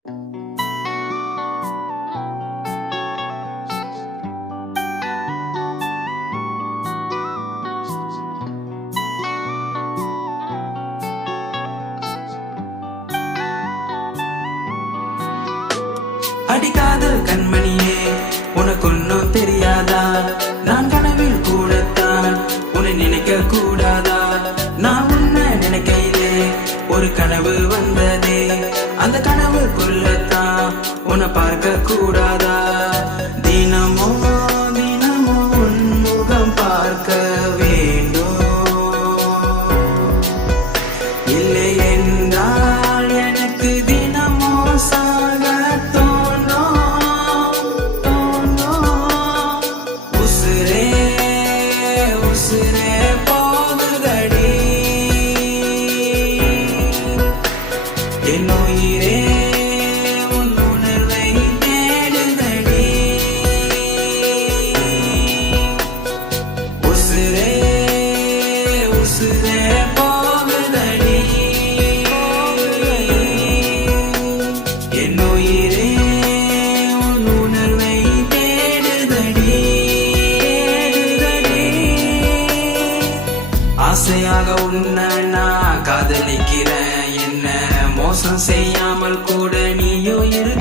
அடிக்காதல் கண்மணியே, உனக்கு ஒன்னும் தெரியாதா? நான் கனவில் கூடத்தான் உன்னை நினைக்க கூடாதா? நான் உன்னை நினைக்கையிலே ஒரு கனவு வந்ததே, அந்த கனவுக்குள்ளத்தான் உன்னை பார்க்க கூடாதா? தினமோ தினமோ உன் முகம் பார்க்க வேண்டும், இல்லை என்றால் எனக்கு தினமோ சாக தோணும். உசுரே உசுரே போகுதடி, என் உயிரே உன் உணர்வை தேடுதடி. உசுரே உசுரே போகுதடி, என் உயிரே உன் உணர்வை தேடுதடி. ஆசையாக உன்னை நான் காதலிக்கிறேன், என்ன மோசம் செய்யாமல் கூட நீயோ இரு